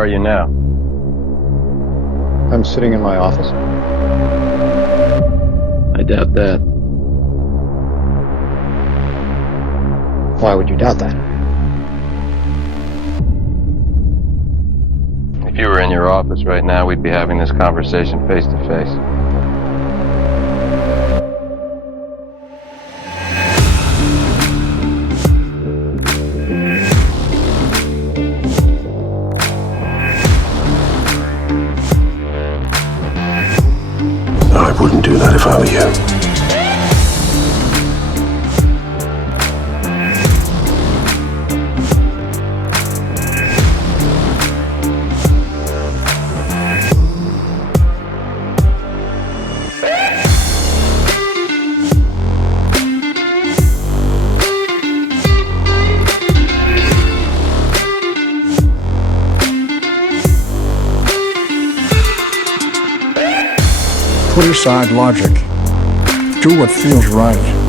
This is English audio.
are you now? I'm sitting in my office. I doubt that. Why would you doubt that? If you were in your office right now, we'd be having this conversation face to face. I wouldn't do that if I were you. Put aside logic. Do what feels right.